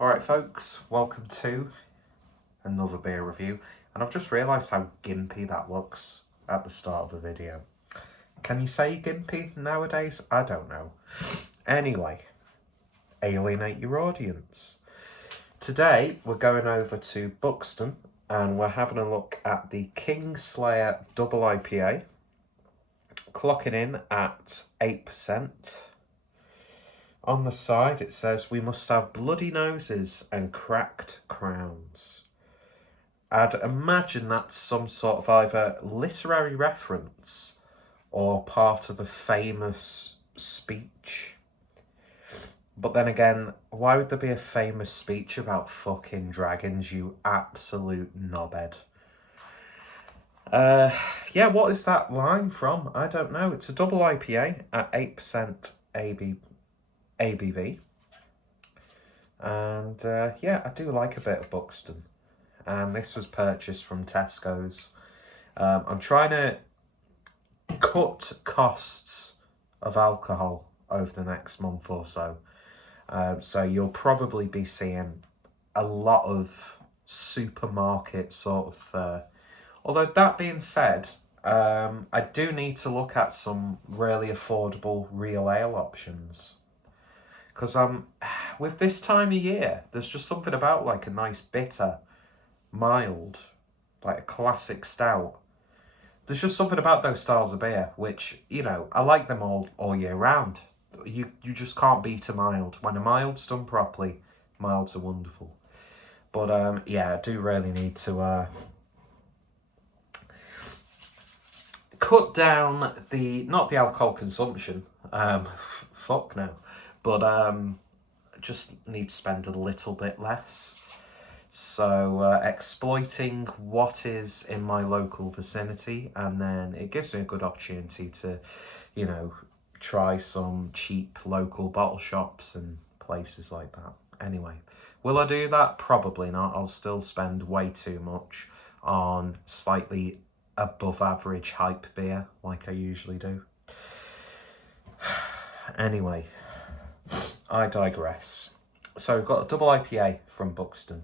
Alright folks, welcome to another beer review, and I've just realised how gimpy that looks at the start of the video. Can you say gimpy nowadays? I don't know. Anyway, alienate your audience. Today we're going over to Buxton and we're having a look at the Kingslayer Double IPA, clocking in at 8%. On the side it says, "We must have bloody noses and cracked crowns." I'd imagine that's some sort of either literary reference or part of a famous speech. But then again, why would there be a famous speech about fucking dragons, you absolute knobhead? Yeah, what is that line from? I don't know. It's a double IPA at 8% ABV. And yeah, I do like a bit of Buxton. And this was purchased from Tesco's. I'm trying to cut costs of alcohol over the next month or so. So you'll probably be seeing a lot of supermarket sort of... although that being said, I do need to look at some really affordable real ale options. Because with this time of year, there's just something about like a nice bitter, mild, like a classic stout. There's just something about those styles of beer, which, you know, I like them all year round. You just can't beat a mild. When a mild's done properly, milds are wonderful. But yeah, I do really need to cut down not the alcohol consumption, fuck no, but just need to spend a little bit less. So exploiting what is in my local vicinity, and then it gives me a good opportunity to, you know, try some cheap local bottle shops and places like that. Anyway, will I do that? Probably not. I'll still spend way too much on slightly above average hype beer like I usually do. Anyway, I digress. So we've got a double IPA from Buxton.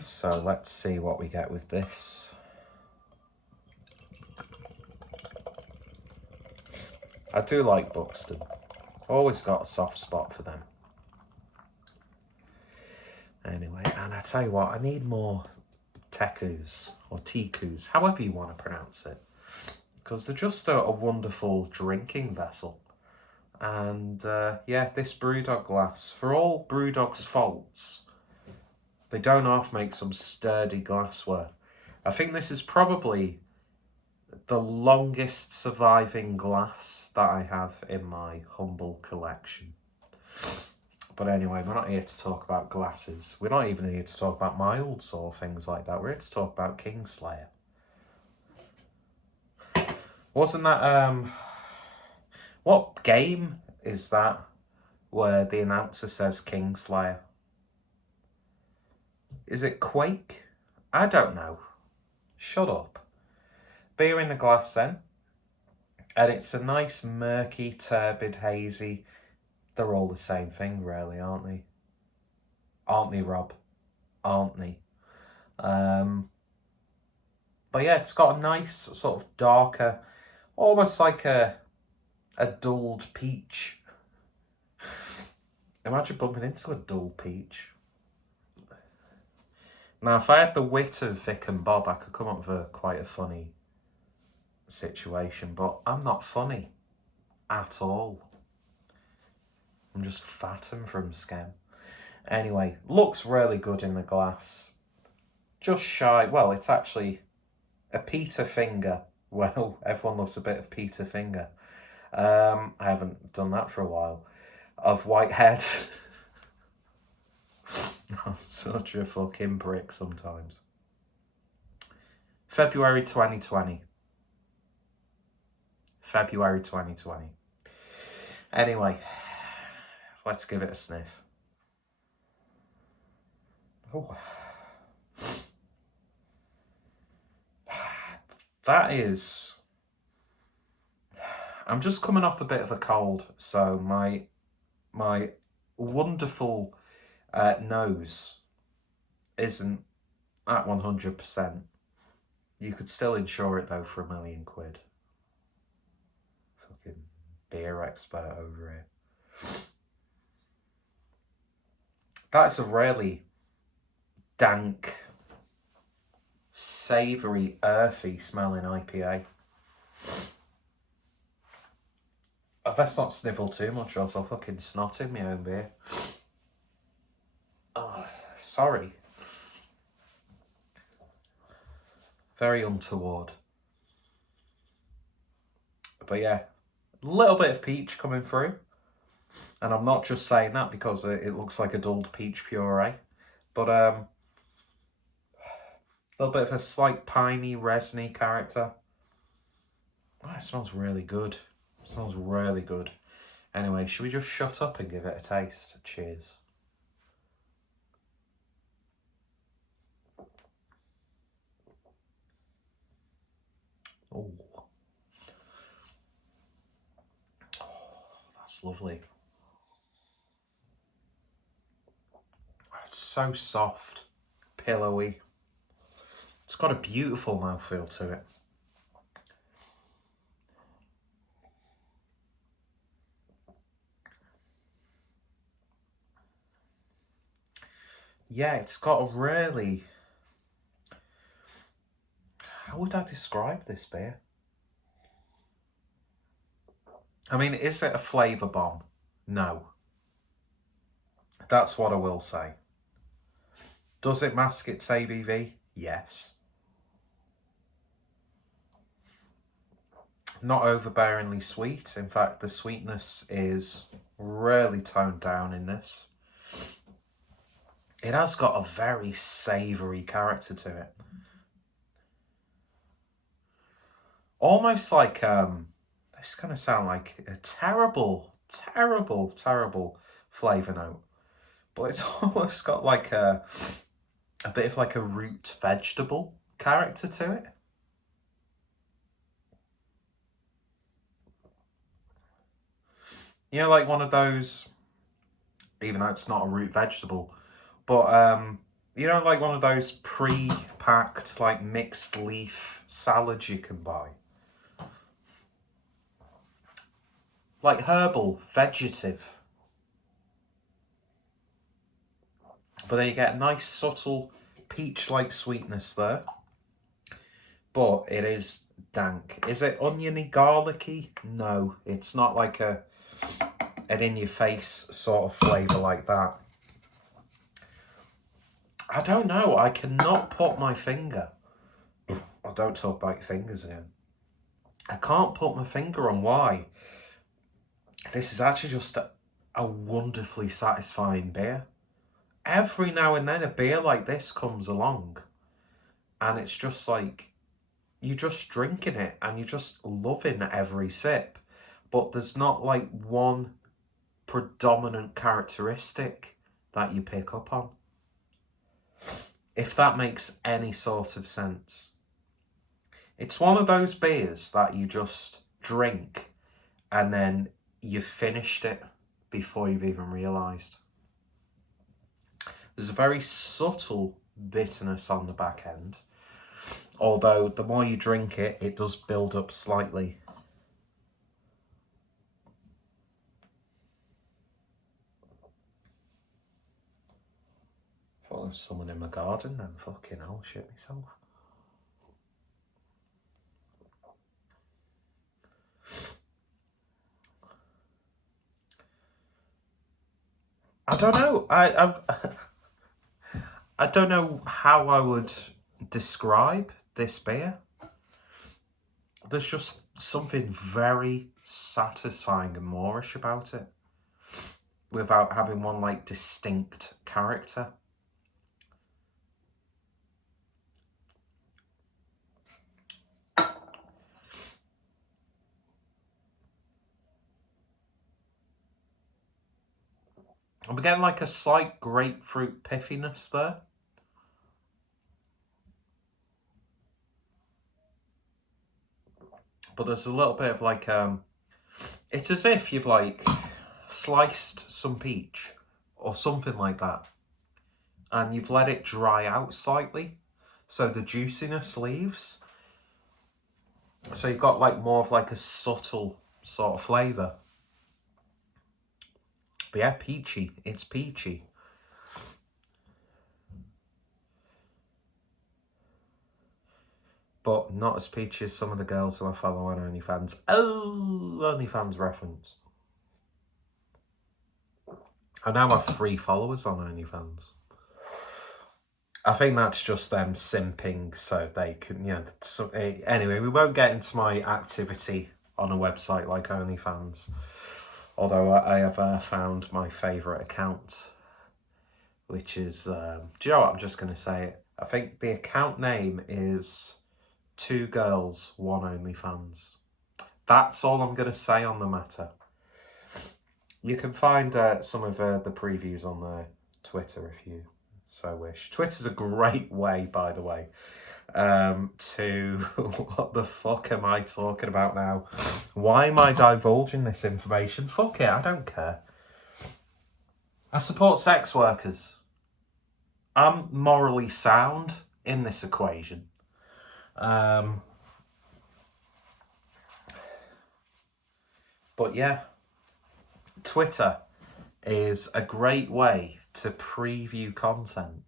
So let's see what we get with this. I do like Buxton. Always got a soft spot for them. Anyway, and I tell you what, I need more tekus or tikus, however you want to pronounce it. Because they're just a wonderful drinking vessel. And yeah, this Brewdog glass, for all Brewdog's faults, they don't half make some sturdy glassware. I think this is probably the longest surviving glass that I have in my humble collection. But anyway, we're not here to talk about glasses. We're not even here to talk about milds or things like that. We're here to talk about Kingslayer. Wasn't that... what game is that where the announcer says Kingslayer? Is it Quake? I don't know. Shut up. Beer in the glass then. And it's a nice murky, turbid, hazy. They're all the same thing really, aren't they? Aren't they, Rob? Aren't they? But yeah, it's got a nice sort of darker, almost like a dulled peach. Imagine bumping into a dull peach. Now, if I had the wit of Vic and Bob, I could come up with quite a funny situation, but I'm not funny at all. I'm just fat and from Skem. Anyway, looks really good in the glass. Just shy, well, it's actually a Peter finger. Well, everyone loves a bit of Peter finger. I haven't done that for a while. Of Whitehead. I'm such a fucking prick sometimes. February 2020. February 2020. Anyway, let's give it a sniff. Oh. That is... I'm just coming off a bit of a cold, so my wonderful nose isn't at 100%. You could still insure it though for £1,000,000. Fucking beer expert over here. That's a really dank, savoury, earthy smelling IPA. I best not snivel too much or else I'll fucking snot in my own beer. Oh, sorry. Very untoward. But yeah, a little bit of peach coming through. And I'm not just saying that because it looks like a dulled peach puree. But a little bit of a slight piney, resiny character. Oh, it smells really good. It smells really good. Anyway, should we just shut up and give it a taste? Cheers. Oh, that's lovely. It's so soft, pillowy. It's got a beautiful mouthfeel to it. Yeah, it's got a really... How would I describe this beer? I mean, is it a flavour bomb? No. That's what I will say. Does it mask its ABV? Yes. Not overbearingly sweet. In fact, the sweetness is really toned down in this. It has got a very savoury character to it. Almost like, this is going to sound like a terrible flavour note. But it's almost got like a bit of like a root vegetable character to it. You know, like one of those, even though it's not a root vegetable, but you know, like one of those pre-packed like mixed leaf salads you can buy. Like herbal, vegetative. But then you get a nice subtle peach-like sweetness there. But it is dank. Is it oniony, garlicky? No, it's not like an in-your-face sort of flavour like that. I don't know. I cannot put my finger... I don't talk about your fingers again. I can't put my finger on why. This is actually just a wonderfully satisfying beer. Every now and then a beer like this comes along and it's just like, you're just drinking it and you're just loving every sip. But there's not like one predominant characteristic that you pick up on. If that makes any sort of sense. It's one of those beers that you just drink and then you've finished it before you've even realised. There's a very subtle bitterness on the back end. Although the more you drink it, it does build up slightly. I thought there was someone in my garden then. Fucking hell, shit myself. I don't know. I don't know how I would describe this beer. There's just something very satisfying and moreish about it, without having one like distinct character. I'm getting like a slight grapefruit piffiness there. But there's a little bit of like It's as if you've like sliced some peach or something like that, and you've let it dry out slightly, so the juiciness leaves. So you've got like more of like a subtle sort of flavour. But yeah, peachy. It's peachy. But not as peachy as some of the girls who I follow on OnlyFans. Oh, OnlyFans reference. I now have 3 followers on OnlyFans. I think that's just them simping so they can, So, anyway, we won't get into my activity on a website like OnlyFans. Although I have found my favourite account, which is, do you know what, I'm just going to say it. I think the account name is 2 Girls, 1 OnlyFans. That's all I'm going to say on the matter. You can find some of the previews on their Twitter if you so wish. Twitter's a great way, by the way, to... What the fuck am I talking about now? Why am I divulging this information? Fuck it, I don't care. I support sex workers. I'm morally sound in this equation. But yeah, Twitter is a great way to preview content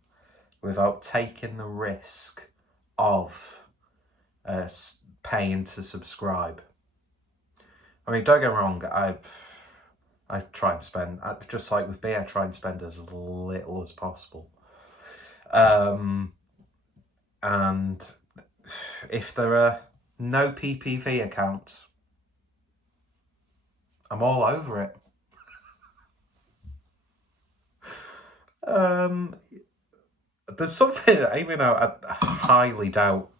without taking the risk of paying to subscribe. I mean, don't get me wrong, I try and spend, just like with beer, I try and spend as little as possible. And if there are no PPV accounts, I'm all over it. There's something, even though I highly doubt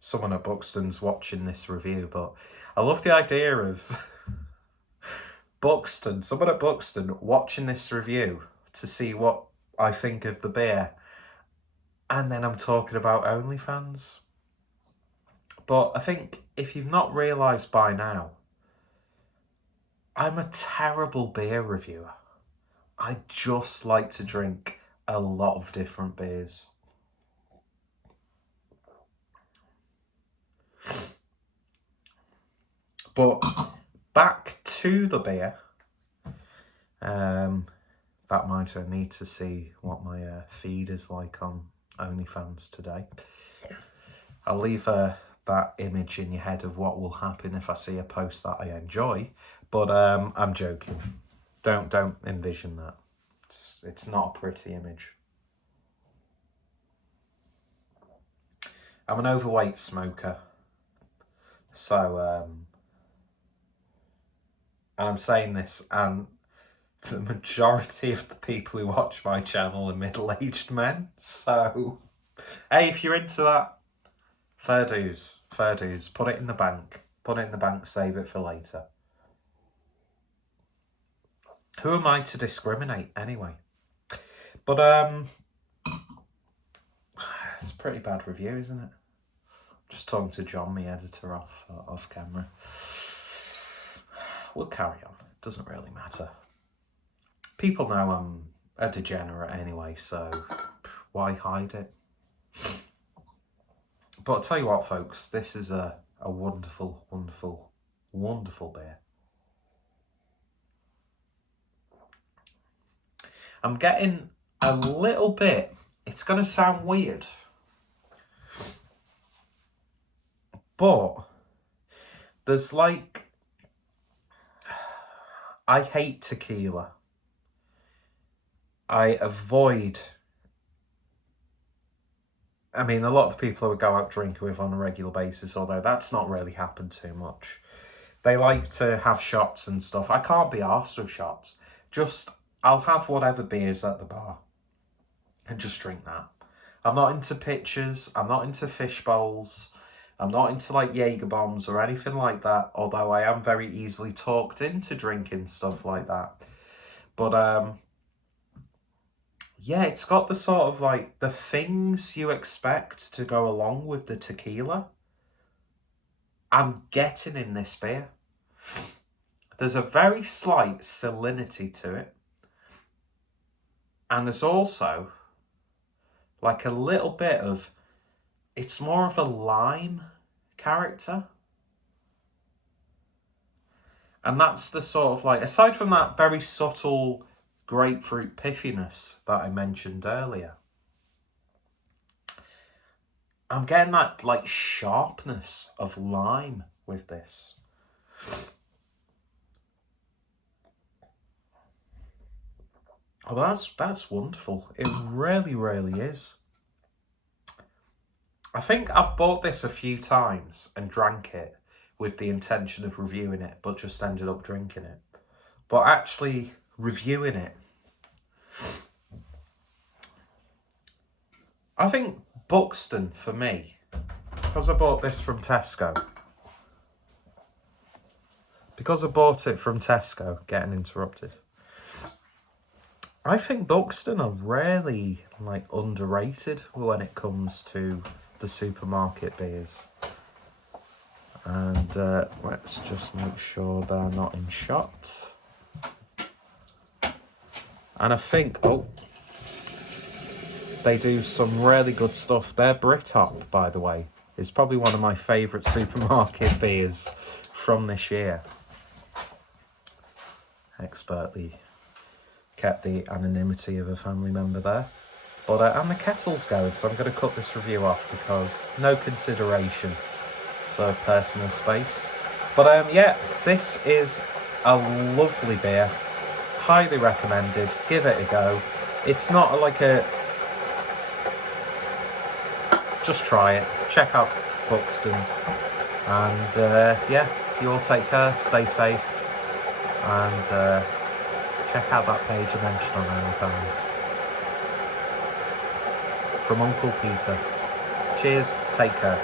someone at Buxton's watching this review, but I love the idea of someone at Buxton watching this review to see what I think of the beer, and then I'm talking about OnlyFans. But I think if you've not realised by now, I'm a terrible beer reviewer. I just like to drink a lot of different beers. But back to the beer. That might I need to see what my feed is like on OnlyFans today. I'll leave that image in your head of what will happen if I see a post that I enjoy. But I'm joking. Don't envision that. It's not a pretty image. I'm an overweight smoker. So, and I'm saying this, and the majority of the people who watch my channel are middle-aged men. So, hey, if you're into that, fair dues. Put it in the bank. Save it for later. Who am I to discriminate anyway? But it's a pretty bad review, isn't it? Just talking to John, my editor, off camera. We'll carry on. It doesn't really matter. People know I'm a degenerate anyway, so why hide it? But I'll tell you what, folks, this is a wonderful, wonderful, wonderful beer. I'm getting a little bit, it's going to sound weird, but there's like, I hate tequila. I avoid, I mean, a lot of the people I would go out drinking with on a regular basis, although that's not really happened too much. They like to have shots and stuff. I can't be arsed with shots. I'll have whatever beers at the bar and just drink that. I'm not into pitchers. I'm not into fish bowls. I'm not into like Jaeger bombs or anything like that, although I am very easily talked into drinking stuff like that. But yeah, it's got the sort of like the things you expect to go along with the tequila I'm getting in this beer. There's a very slight salinity to it. And there's also like a little bit of, it's more of a lime character. And that's the sort of like, aside from that very subtle grapefruit piffiness that I mentioned earlier, I'm getting that like sharpness of lime with this. Oh, that's wonderful. It really, really is. I think I've bought this a few times and drank it with the intention of reviewing it, but just ended up drinking it. But actually reviewing it, I think Buxton, for me, because I bought this from Tesco, getting interrupted, I think Buxton are really like underrated when it comes to the supermarket beers. And let's just make sure they're not in shot. And I think, they do some really good stuff. Their Britop, by the way, is probably one of my favourite supermarket beers from this year. Expertly kept the anonymity of a family member there. But and the kettle's going, so I'm going to cut this review off because no consideration for personal space. But yeah, this is a lovely beer. Highly recommended. Give it a go. It's not like a... Just try it. Check out Buxton. And yeah, you all take care. Stay safe. And check out that page I mentioned on OnlyFans. From Uncle Peter. Cheers. Take care.